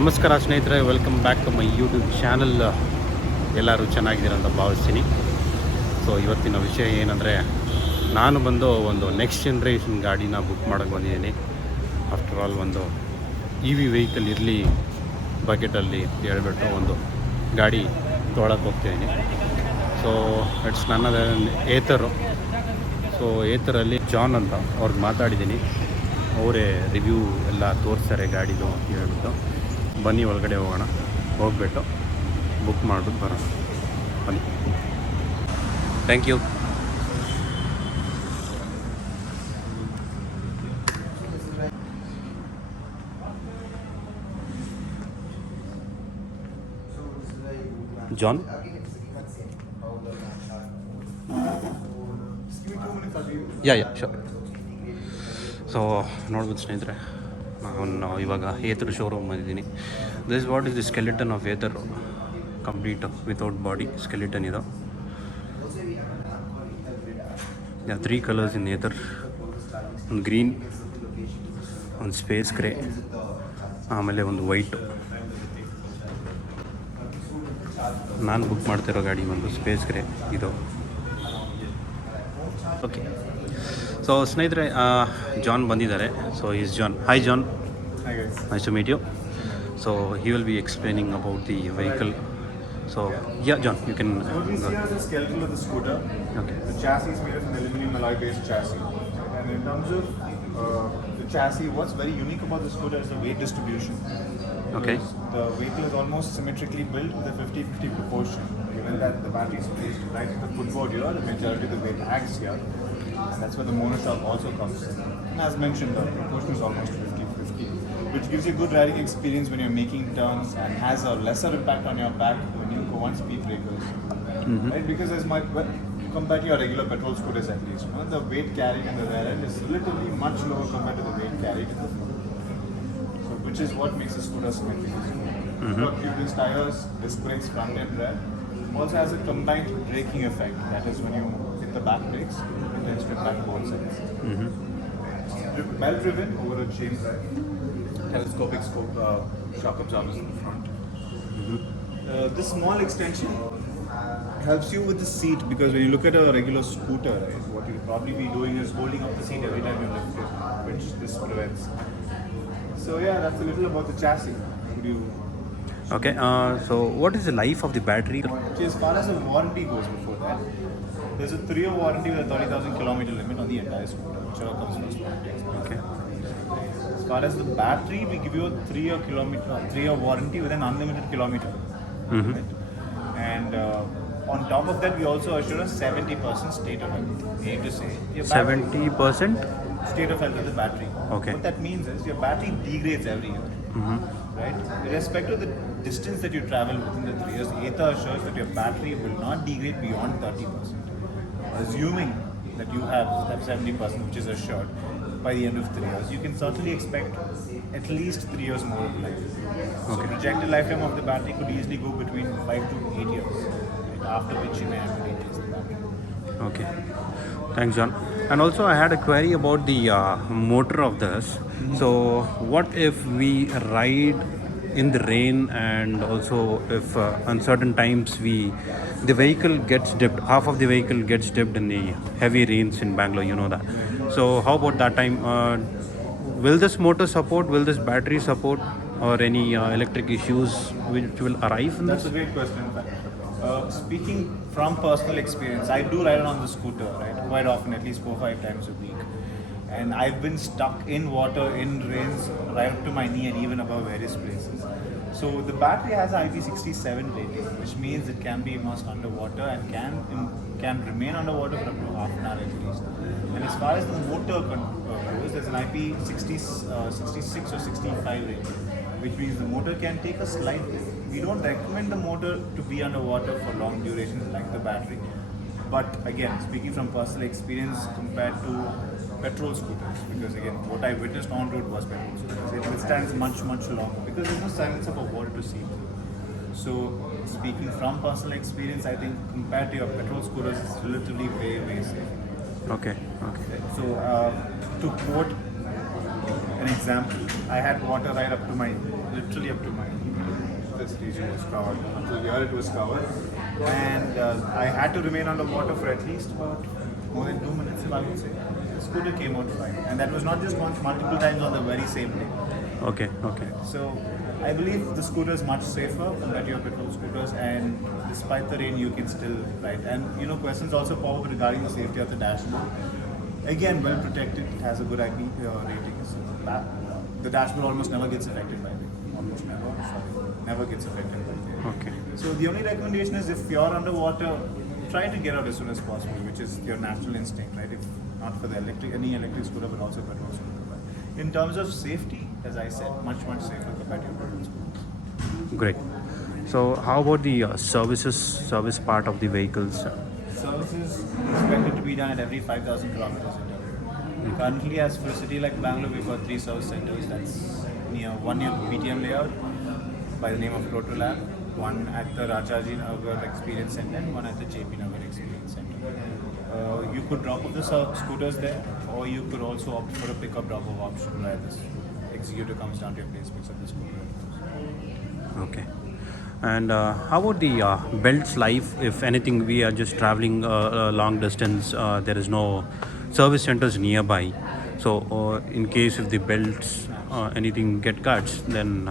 ನಮಸ್ಕಾರ ಸ್ನೇಹಿತರೆ, welcome back to my YouTube channel. ಎಲ್ಲರೂ ಚೆನ್ನಾಗಿದ್ದೀರ ಅಂತ ಭಾವಿಸ್ತೀನಿ. ಸೊ ಇವತ್ತಿನ ವಿಷಯ ಏನಂದರೆ, ನಾನು ಒಂದು ನೆಕ್ಸ್ಟ್ ಜನ್ರೇಷನ್ ಗಾಡಿನ ಬುಕ್ ಮಾಡೋಕ್ಕೆ ಬಂದಿದ್ದೀನಿ. ಆಫ್ಟರ್ ಆಲ್ ಒಂದು ಇ ವಿ ವೆಹಿಕಲ್ ಇರಲಿ ಬಕೆಟಲ್ಲಿ ಹೇಳ್ಬಿಟ್ಟು ಒಂದು ಗಾಡಿ ತೊಗೊಳಕ್ಕೆ ಹೋಗ್ತಾಯಿದ್ದೀನಿ. ಸೊ ಇಟ್ಸ್ ನನ್ನದೇ ಏತರು. ಸೊ ಏತರಲ್ಲಿ ಜಾನ್ ಅಂತ ಅವ್ರಿಗೆ ಮಾತಾಡಿದ್ದೀನಿ. ಅವರೇ ರಿವ್ಯೂ ಎಲ್ಲ ತೋರಿಸ್ತಾರೆ ಗಾಡಿದು ಅಂತ ಹೇಳ್ಬಿಟ್ಟು. ಬನ್ನಿ ಒಳಗಡೆ ಹೋಗೋಣ, ಹೋಗ್ಬಿಟ್ಟು ಬುಕ್ ಮಾಡಿಬಿಟ್ಟು ಬರೋಣ. ಬನ್ನಿ. Thank you. John, yeah sure. So ನೋಡ್ಬೋದು ಸ್ನೇಹಿತರೆ, ನಾನು ಇವಾಗ ಏತರ್ ಶೋರೂಮ್ ಬಂದಿದ್ದೀನಿ. This what is the skeleton of Ather, complete without body skeleton ಇದು. Yeah 3 colours in Ather. ಒಂದು ಗ್ರೀನ್, ಒಂದು ಸ್ಪೇಸ್ ಗ್ರೇ, ಆಮೇಲೆ ಒಂದು ವೈಟು. ನಾನು ಬುಕ್ ಮಾಡ್ತಿರೋ ಗಾಡಿ ಒಂದು ಸ್ಪೇಸ್ ಗ್ರೇ ಇದು. ಓಕೆ, ಸೊ ಸ್ನೇಹಿತರೆ, ಜಾನ್ ಬಂದಿದ್ದಾರೆ. So is John. Hi John. Hi guys. Nice to meet you. So he will be explaining about the vehicle. So yeah, John, you can. So what we see here is the skeleton of the scooter. Okay. The chassis is made of an aluminum alloy-based chassis. And in terms of the chassis, what's very unique about the scooter is the weight distribution. Okay. The vehicle is almost symmetrically built with a 50-50 proportion. Given that the battery is placed right at the footboard here, the majority of the weight acts here. And that's where the monoshock also comes in. And as mentioned, the proportion is almost 50-50, which gives you a good riding experience when you're making turns and has a lesser impact on your back when you go on speed breakers. Right? Because compared to your regular petrol scooters at least, the weight carried in the rear end is relatively much lower compared to the weight carried in the front. So which is what makes the scooter symmetrical. Got tubeless tires, disc brakes front and rear. Also has a combined braking effect. That is when you hit the back brakes, it tends to impact both sides. Belt driven over a chain drive. Telescopic shock absorbers in the front. This small extension helps you with the seat, because when you look at a regular scooter, right, what you'll probably be doing is holding up the seat every time you lift it, which this prevents. So yeah, that's a little about the chassis. Okay. So what is the life of the battery? As far as the warranty goes, before that, there's a 3-year warranty with a 30,000 kilometer limit on the entire scooter, whichever comes first. Okay. As far as the battery, we give you a 3-year warranty with an unlimited kilometer. Right? And on top of that, we also assure a 70% state of health. Meaning to say, 70% state of health of the battery. Okay. What that means is your battery degrades every year. Right? Irrespective of the distance that you travel within the 3 years, Ather assures that your battery will not degrade beyond 30%. Assuming that you have that 70%, which is assured, by the end of 3 years, you can certainly expect at least 3 years more of life. So projected lifetime of the battery could easily go between 5 to 8 years, right? After which you may have to replace the battery. Okay. Thanks, John. And also I had a query about the motor of this. So what if we ride in the rain, and also if on certain times the vehicle gets dipped, half of the vehicle gets dipped in the heavy rains in Bangalore, you know that. So how about that time? Will this motor support, will this battery support, or any electric issues which will arise in That's this? a great question. Speaking from personal experience, I do ride on the scooter, right, quite often, at least 4-5 times a week. And I've been stuck in water, in rains, right up to my knee and even above various places. So the battery has an IP67 rating, which means it can be immersed underwater and can remain underwater for up to half an hour at least. And as far as the motor goes, there's an IP66 or 65 rating, which means the motor can take a slight dip. We don't recommend the motor to be underwater for long durations like the battery. But again, speaking from personal experience compared to petrol scooters, because again, what I witnessed on road was petrol scooters. It withstands much longer because there's no silencer for water to seep. So speaking from personal experience, I think compared to your petrol scooters, it's relatively very safe. Okay. So to quote an example, I had water right up to my, literally up to my, this region was covered. Until here it was covered. And I had to remain underwater for at least about more than 2 minutes, if I would say. The scooter came out fine. And that was not just once, multiple times on the very same day. Okay, okay. So I believe the scooter is much safer compared to your petrol scooters, and despite the rain, you can still ride. And questions also pop up regarding the safety of the dashboard. Again, well protected, it has a good IP ratings. The dashboard almost never gets affected by rain. Almost never, sorry, never gets affected by rain. Okay. So the only recommendation is if you're underwater, try to get out as soon as possible, which is your natural instinct, right? If not for the any electric scooter, but also petrol scooter. But in terms of safety, as I said, much safer compared to your petrol scooters. Great. So how about the service part of the vehicles? Services expected to be done at every 5,000 kilometers in India. Currently, as for a city like Bangalore, we've got 3 service centers. That's one near BTM layout by the name of Proto Lab, one at the Rajaji Nagar Experience Center, and one at the JP Nagar Experience Center. You could drop off the scooters there, or you could also opt for a pick-up drop-off option where this executive comes down to your place, picks up the scooter. Okay. And how about the belts life? If anything, we are just traveling a long distance, there is no service centers nearby. So in case if the belts anything get cuts, then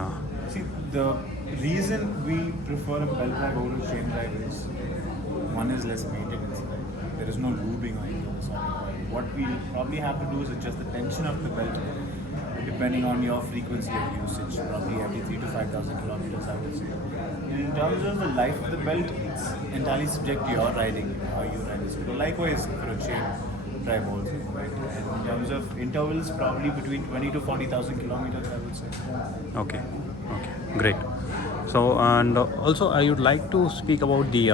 See, the reason we prefer a belt drive over a chain drive is one is less maintenance. Right? There is no lubing or anything of the sort. What we probably have to do is adjust the tension of the belt depending on your frequency of usage, probably every 3 to 5,000 kilometers, I would say. In terms of the life of the belt, it's entirely subject to your riding, how you ride the scooter. Likewise for a chain drive also, right? In terms of intervals, probably between 20 to 40,000 kilometers, I would say. okay, great. So and also I would like to speak about the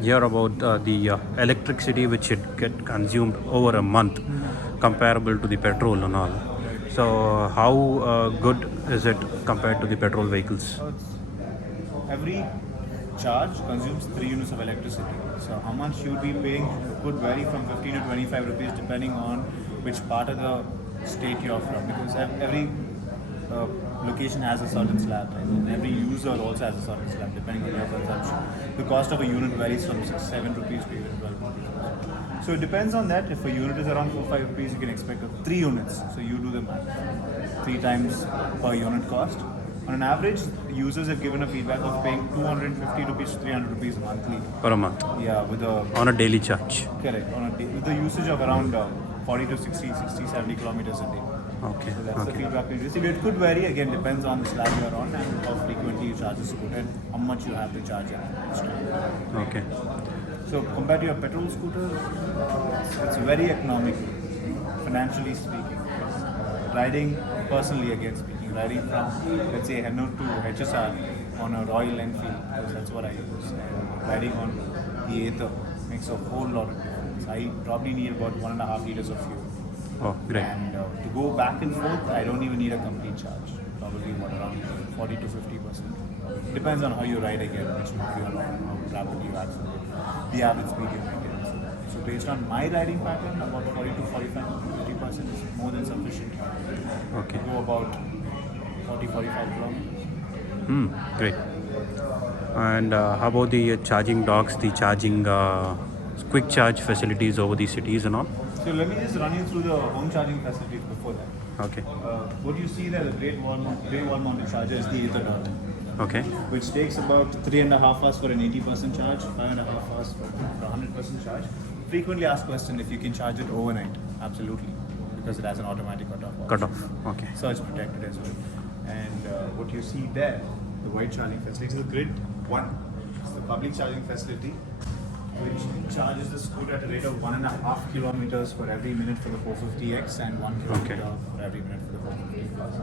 the electricity which it get consumed over a month, comparable to the petrol and all. So how good is it compared to the petrol vehicles? Every charge consumes 3 units of electricity. So how much you'll be paying could vary from 15 to 25 rupees depending on which part of the state you're from. Because every location has a certain slab, right? And every user also has a certain slab depending on your consumption. The cost of a unit varies from 7 rupees to even 12 rupees. So it depends on that. If a unit is around 4-5 rupees, you can expect 3 units. So you do the math. 3 times per unit cost. On an average, users have given a feedback of paying 250 rupees to 300 rupees monthly. Per a month? Yeah, On a daily charge? Correct. With the usage of around 40 to 60, 70 kilometers a day. Okay. So that's the Okay. feedback we receive. It could vary, again, depends on the slab you're on and how frequently you charge the scooter and how much you have to charge it. Okay. So compared to your petrol scooter, it's very economical, financially speaking. Riding, personally again speaking, riding from, let's say, Hennur to HSR on a Royal Enfield, because that's what I use. And riding on the Ather makes a whole lot of difference. I probably need about 1.5 liters of fuel. Oh, great. And to go back and forth, I don't even need a complete charge. Probably around 40 to 50%. Depends on how you ride again, which mode you're on, how rapidly you accelerate, the average speed you maintain. So based on my riding pattern, about 40 to 45 to 50% is more than sufficient. Okay. To go about 40-45 kilometers. Great. And how about the charging docks, the charging quick charge facilities over the cities and all? So let me just run you through the home charging facilities before that. Okay. What you see there, the great wall mounted charger is the Ather Dot, Okay. which takes about 3.5 hours for an 80% charge, 5.5 hours for a 100% charge. Frequently asked question if you can charge it overnight. Absolutely, because it has an automatic cutoff. Cut-off. Okay. Surge protected as well. And what you see there, the white charging facility, is the grid one. It's the public charging facility, which charges the scooter at a rate of 1.5 kilometers for every minute for the 450X and 1 kilometer for every minute for the 450 Plus.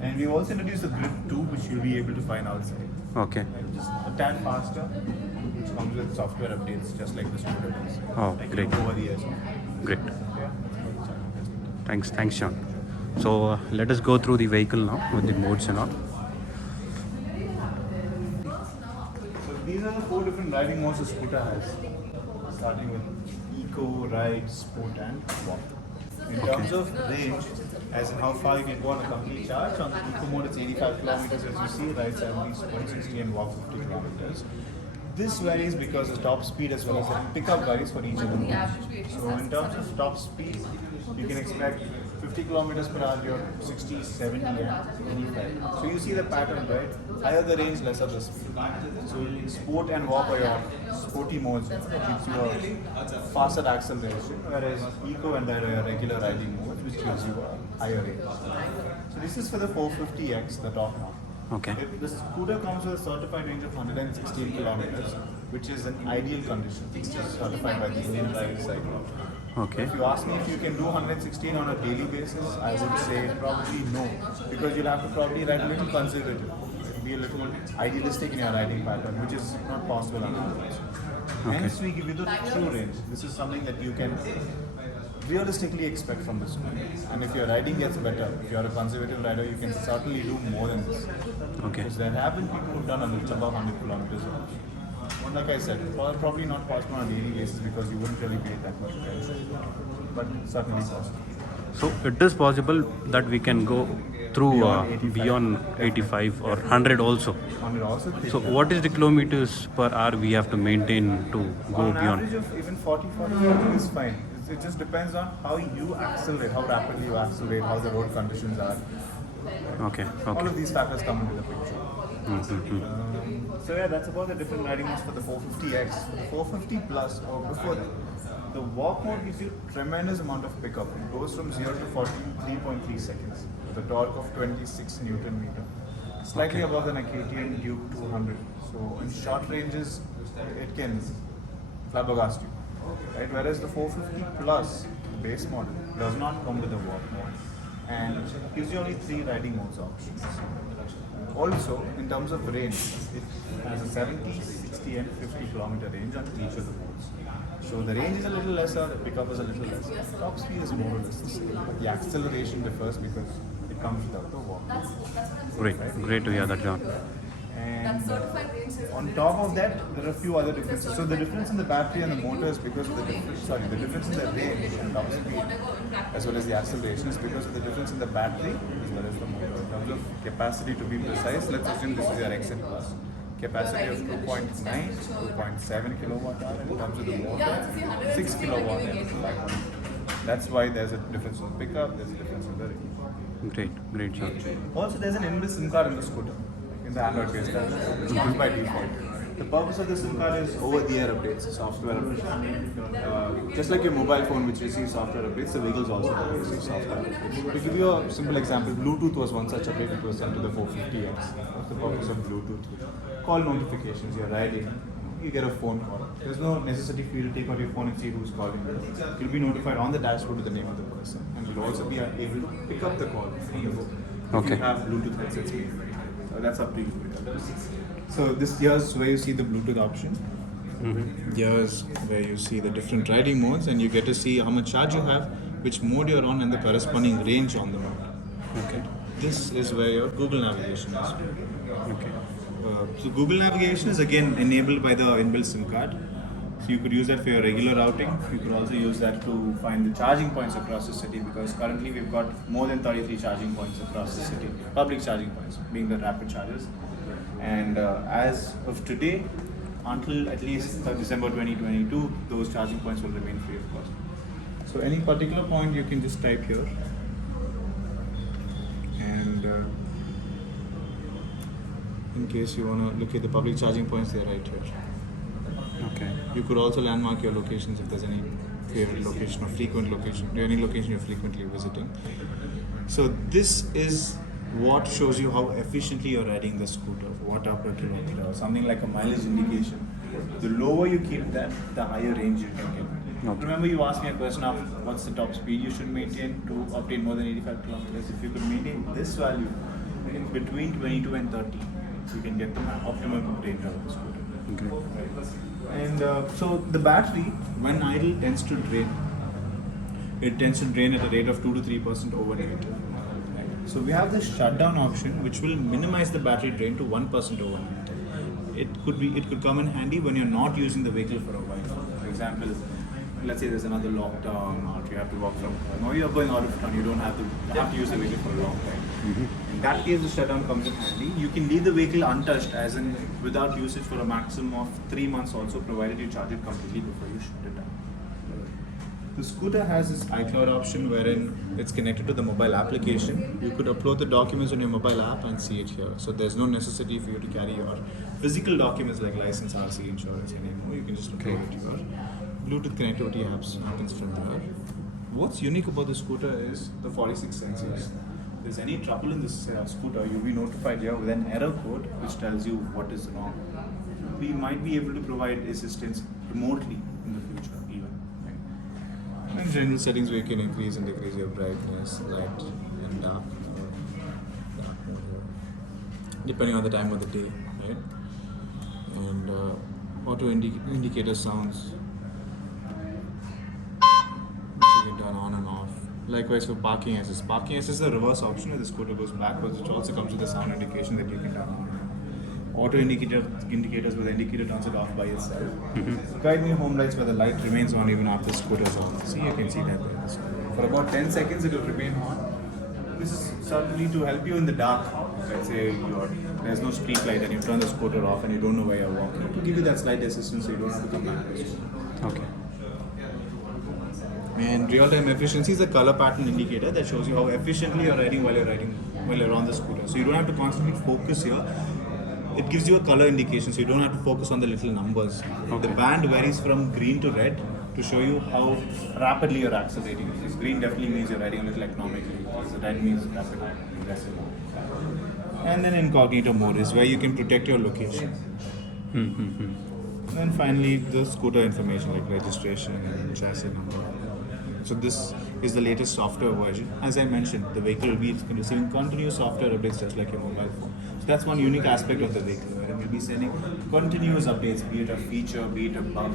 And we've also introduced the Grid 2, which you'll be able to find outside. Okay. And just a tad faster, which comes with software updates, just like the scooter does. Oh, like great. Over the years. Great. Yeah. Thanks, Sean. So let us go through the vehicle now with the modes and all. So these are the 4 different riding modes the scooter has, starting with Eco, Ride, Sport and Walk. In terms of range, as in how far you can go on a complete charge. On the eco mode, it's 85 kilometers as you see, right side only 160 and walk 50 kilometers. This varies because the top speed as well as the pickup varies for each of the modes. So in terms of top speed, you can expect 50 kilometers per hour, you're 60, 70 and 85. So you see the pattern, right? Higher the range, lesser the speed. So in sport and walk or your sporty modes, it gives you a faster acceleration, whereas eco and your regular riding mode, which gives you a higher range. So this is for the 450X, the top one. Okay. The scooter comes with a certified range of 116 kilometers, which is an ideal condition, which is certified by the Indian Riding Cycle. Okay. If you ask me if you can do 116 on a daily basis, I would say probably no, because you'll have to probably ride a little conservative, be a little idealistic in your riding pattern, which is not possible on average. Okay. Hence, we give you the true range. This is something that you can realistically expect from the scooter. And if your riding gets better, if you're a conservative rider, you can certainly do more than this. Okay. Because there have been people who've done a little above 100 kilometers. Like I said, probably not possible on a daily basis because you wouldn't really pay that much attention. But certainly possible. So it is possible that we can go through beyond 85 or 100 also. 100 also. So what is the kilometers per hour we have to maintain to go on an beyond? average of even 40 is fine. It just depends on how you accelerate, how rapidly you accelerate, how the road conditions are. Okay. All Okay. of these factors come into the picture. So yeah, that's about the different riding modes for the 450X. For the 450 plus, or before that, the walk mode gives you tremendous amount of pickup. It goes from 0 to 40 in 3.3 seconds with a torque of 26 Newton meter. Slightly above than a KTM Duke 200. So in short ranges, it can flabbergast you. Right? Whereas the 450 plus base model does not come with a walk mode and gives you only 3 riding modes options. Also, in terms of range, it has a 70, 60 and 50 kilometer range on each of the modes. So the range is a little lesser, the pickup is a little lesser. Top speed is more or less the same, but the acceleration differs because it comes without the walk mode. Great. Great to hear that, John. And on top of that, there are a few other differences. So the difference in the battery and the motor is because of the difference in the range and top speed, as well as the acceleration, is because of the difference in the battery as well as the motor. In terms of capacity, to be precise, let's assume this is your XN Plus. Capacity of 2.9, 2.7 kilowatt hour, and in terms of the motor, 6 kilowatt hour. That's why there's a difference in pickup, there's a difference in the range. Great, John. Also, there's an inbuilt SIM card in the scooter, in the Android-based app, which comes by default. The purpose of the SIM card is over-the-air updates, software updates. Just like your mobile phone, which receives software updates, the vehicles also receive software updates. To give you a simple example, Bluetooth was one such update. It was sent to the 450X. What's the purpose of Bluetooth? Call notifications. You're riding, you get a phone call. There's no necessity for you to take out your phone and see who's calling you. You'll be notified on the dashboard with the name of the person, and you'll also be able to pick up the call on the go. If you have Bluetooth headsets made. That's up to you. So here's where you see the Bluetooth option. Here's where you see the different riding modes, and you get to see how much charge you have, which mode you're on, and the corresponding range on the mode. Okay. This is where your Google navigation is. Okay. So Google navigation is again enabled by the inbuilt SIM card. So you could use that for your regular routing. You could also use that to find the charging points across the city, because currently we've got more than 33 charging points across the city, public charging points, being the rapid chargers. And as of today, until at least December 2022, those charging points will remain free of cost. So any particular point you can just type here, and in case you want to look at the public charging points, they're right here. Okay. You could also landmark your locations if there's any favorite location or frequent location, any location you're frequently visiting. So this is what shows you how efficiently you're riding the scooter, watt hour per kilometer, or something like a mileage indication. The lower you keep that, the higher range you can get. Okay. Remember, you asked me a question of what's the top speed you should maintain to obtain more than 85 kilometers. If you could maintain this value in between 22 and 30, you can get the optimum range of the scooter. Okay. And so the battery, when idle, tends to drain. It tends to drain at a rate of 2 to 3% overnight. So we have this shutdown option, which will minimize the battery drain to 1% overnight. It could come in handy when you're not using the vehicle for a while. For example, let's say there's another lockdown or you have to work from home or you're going out of town, you don't have to use the vehicle for a long time. In that case, the shutdown comes in handy. You can leave the vehicle untouched, as in without usage for a maximum of 3 months also, provided you charge it completely before you shut it down. The scooter has this iCloud option wherein it's connected to the mobile application. You could upload the documents on your mobile app and see it here. So there's no necessity for you to carry your physical documents like license, RC, insurance anymore. You can just upload it here. Bluetooth connectivity apps happens from here. What's unique about the scooter is the 46 sensors. If there's any trouble in this scooter, you'll be notified here with an error code which tells you what is wrong. We might be able to provide assistance remotely in the future even. And general settings where you can increase and decrease your brightness, light and dark mode here, depending on the time of the day, right? And auto indicator sounds, which you can turn on and off. Likewise for parking assist. Parking assist is the reverse option where the scooter goes backwards, which also comes with a sound indication that you can turn on. Auto indicators where the indicator turns it off by itself. Guide me home lights where the light remains on even after the scooter is on. See, you can see that there. For about 10 seconds it will remain on. This is certainly to help you in the dark. Let's say there's no street light and you turn the scooter off and you don't know where you're walking. To give you that slight assistance so you don't have to come back. Okay. And real-time efficiency is a color pattern indicator that shows you how efficiently you're riding while you're on the scooter. So you don't have to constantly focus here. It gives you a color indication, so you don't have to focus on the little numbers. Okay. The band varies from green to red to show you how rapidly you're accelerating. Because green definitely means you're riding a little economically, because the red means rapidly, aggressive. And then incognito mode is where you can protect your location. And then finally, the scooter information like registration and chassis number. So this is the latest software version. As I mentioned, the vehicle will be receiving continuous software updates just like your mobile phone. So that's one unique aspect of the vehicle, where we'll be sending continuous updates, be it a feature, be it a bug.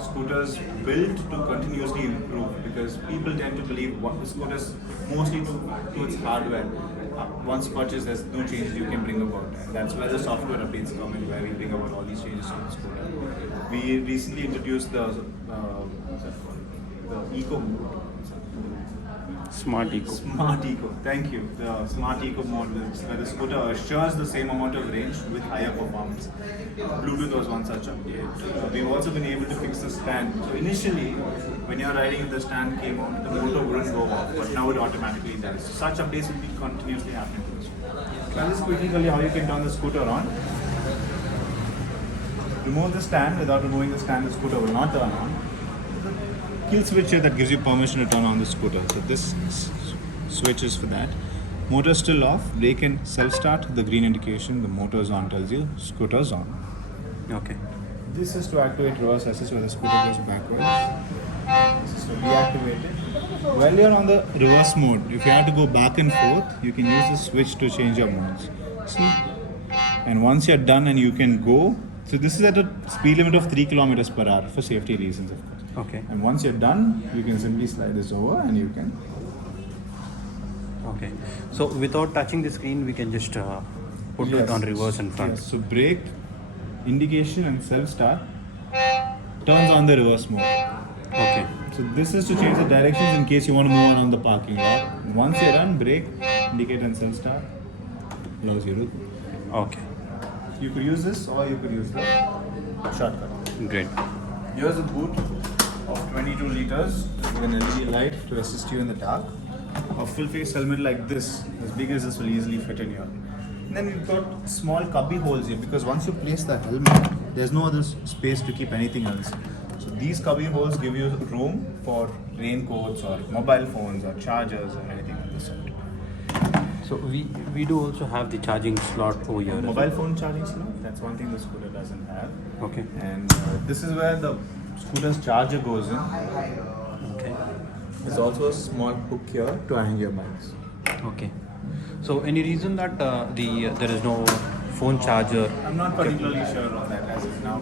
Scooters built to continuously improve, because people tend to believe what the scooters mostly to its hardware. Once purchased, there's no changes you can bring about. And that's where the software updates come in, where we bring about all these changes to the scooter. We recently introduced the eco mode. Smart Eco. Smart Eco, thank you. The Smart Eco mode, where the scooter assures the same amount of range with higher performance. Bluetooth was one such update. We've also been able to fix the stand. So initially, when you're riding, if the stand came on, the motor wouldn't go off, but now it automatically does. Such updates will be continuously happening to the scooter. I'll just quickly tell you how you can turn the scooter on. Remove the stand. Without removing the stand, the scooter will not turn on. Kill switch here that gives you permission to turn on the scooter. So this switch is for that. Motor still off. Brake and self-start. The green indication, the motor is on, tells you scooter's on. Okay. This is to activate reverse assist where the scooter goes backwards. This is to deactivate it. While you're on the reverse mode, if you have to go back and forth, you can use the switch to change your modes. See? And once you're done and you can go, so this is at a speed limit of 3 kilometers per hour for safety reasons, of course. Okay. And once you're done, you can simply slide this over and you can. Okay. So without touching the screen, we can just put it on reverse and front. Yes. So brake, indication and self-start turns on the reverse mode. Okay. So this is to change the directions in case you want to move on the parking lot. Once you're done, brake, indicate and self-start allows you to. Okay. You could use this or you could use the shortcut. Great. Here's a boot of 22 liters with an LED light to assist you in the dark. A full face helmet like this, as big as this, will easily fit in here. And then we've got small cubby holes here, because once you place the helmet, there's no other space to keep anything else. So these cubby holes give you room for raincoats or mobile phones or chargers or anything like this. So we do also have the charging slot over here. Mobile phone charging slot, that's one thing the scooter doesn't have. Okay. And this is where the scooter's charger goes in. Okay. There's also a small hook here to hang your bags. Okay. So any reason that there is no phone charger? I'm not particularly sure on that as of now.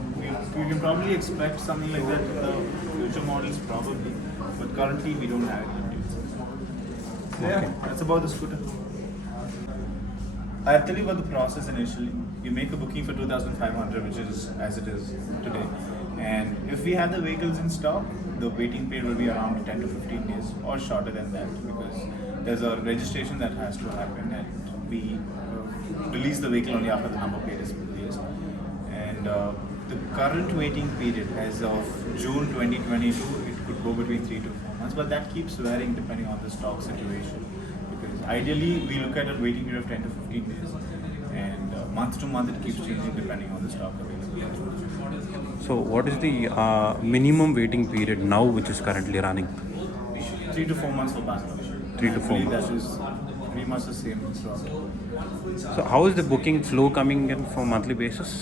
We can probably expect something like that in the future models probably, but currently we don't have it. So yeah, that's about the scooter. I'll tell you about the process initially. You make a booking for 2,500, which is as it is today. And if we have the vehicles in stock, the waiting period will be around 10 to 15 days or shorter than that, because there's a registration that has to happen, and we release the vehicle only after the number plate is released. And the current waiting period as of June 2022, it could go between 3 to 4 months, but that keeps varying depending on the stock situation. Because ideally, we look at a waiting period of 10 to 15 days, and month to month it keeps changing depending on the stock available. So what is the minimum waiting period now which is currently running? 3 to 4 months for Bangalore. 3 to 4 months. That is pretty much the same throughout. So how is the booking flow coming in for monthly basis?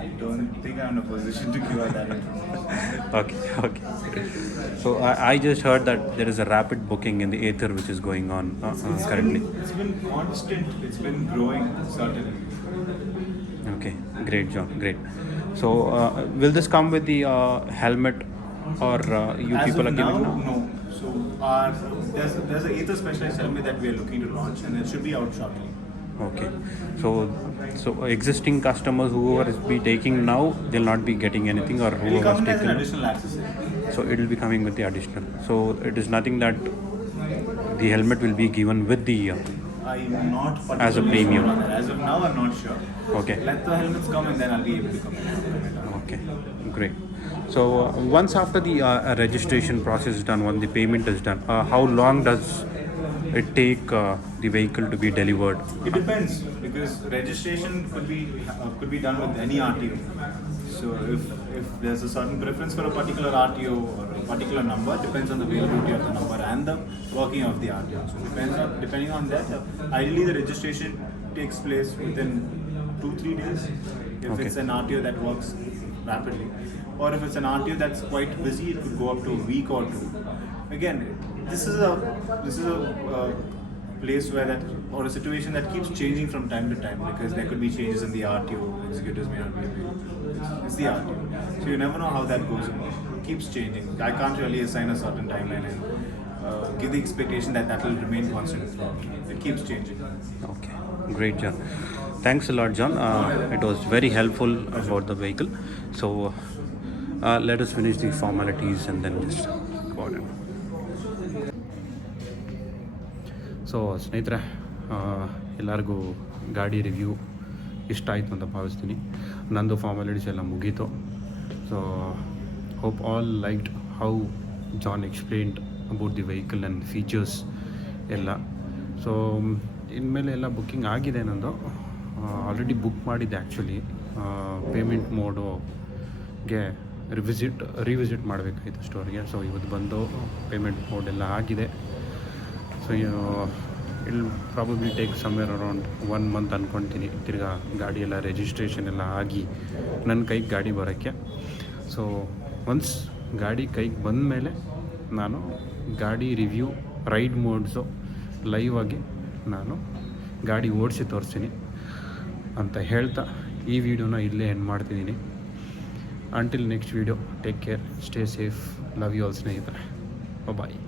I don't think I'm in a position to give out that information. Okay. So I just heard that there is a rapid booking in the Ather which is going on currently. It's been constant. It's been growing, certainly. Okay, great, John, great. So will this come with the helmet, or you As people of are giving now? No. So there's an Ather specialized helmet that we are looking to launch, and it should be out shortly. Okay, so existing customers who are be taking now, they'll not be getting anything, or It will who has come as an taken. additional accessory. So it will be coming with the additional. So it is nothing that the helmet will be given with the. I'm not particularly As a premium. sure on that. As of now, I'm not sure. Okay. Let the helmets come, and then I'll be able to comment. Okay, great. So once after the registration process is done, when the payment is done, how long does it take the vehicle to be delivered? It depends, because registration could be done with any RTO. So if there's a certain preference for a particular RTO or a particular number, it depends on the availability of the number and the working of the RTO. So depending on that, ideally the registration takes place within 2-3 days. If Okay. it's an RTO that works rapidly, or if it's an RTO that's quite busy, it could go up to a week or two. Again, this is a place where a situation that keeps changing from time to time, because there could be changes in the RTO. Executives may not be available. It's the RTO, so you never know how that goes. It keeps changing. I can't really assign a certain timeline and give the expectation that will remain constant throughout. It keeps changing. Okay, great, John. Thanks a lot, John. It was very helpful about the vehicle. So let us finish the formalities and then just go on. So ಸ್ನೇಹಿತರೆ, ಎಲ್ಲರಿಗೂ ಗಾಡಿ review ಇಷ್ಟ ಆಯಿತು ಅಂತ ಭಾವಿಸ್ತೀನಿ. ನಂದು formalities ಎಲ್ಲ ಮುಗೀತು. So hope all liked how John explained about the vehicle and features ಎಲ್ಲ. ಸೊ ಇನ್ಮೇಲೆ ಎಲ್ಲ ಬುಕ್ಕಿಂಗ್ ಆಗಿದೆ. ನಂದು ಆಲ್ರೆಡಿ ಬುಕ್ ಮಾಡಿದ್ದೆ ಆ್ಯಕ್ಚುಲಿ. ಪೇಮೆಂಟ್ ಮೋಡುಗೆ ರಿವಿಸಿಟ್ ಮಾಡಬೇಕಾಯಿತು ಸ್ಟೋರಿಗೆ. ಸೊ ಇವತ್ತು ಬಂದು ಪೇಮೆಂಟ್ ಮೋಡ್ ಎಲ್ಲ ಆಗಿದೆ. So I'll probably take somewhere around 1 month ಅಂದ್ಕೊಳ್ತೀನಿ, ತಿರ್ಗಾ ಗಾಡಿ ಎಲ್ಲ ರಿಜಿಸ್ಟ್ರೇಷನ್ ಎಲ್ಲ ಆಗಿ ನನ್ನ ಕೈಗೆ ಗಾಡಿ ಬರೋಕ್ಕೆ. ಸೊ ಒನ್ಸ್ ಗಾಡಿ ಕೈಗೆ ಬಂದ ಮೇಲೆ ನಾನು ಗಾಡಿ ರಿವ್ಯೂ, ರೈಡ್ ಮೋಡ್ಸು ಲೈವ್ ಆಗಿ ನಾನು ಗಾಡಿ ಓಡಿಸಿ ತೋರಿಸ್ತೀನಿ ಅಂತ ಹೇಳ್ತಾ ಈ ವಿಡಿಯೋನ ಇಲ್ಲೇ ಎಂಡ್ ಮಾಡ್ತಿದ್ದೀನಿ. Until next video, take care, stay safe, love you all ಸ್ನೇಹಿತರೆ. ಬಾಯ್.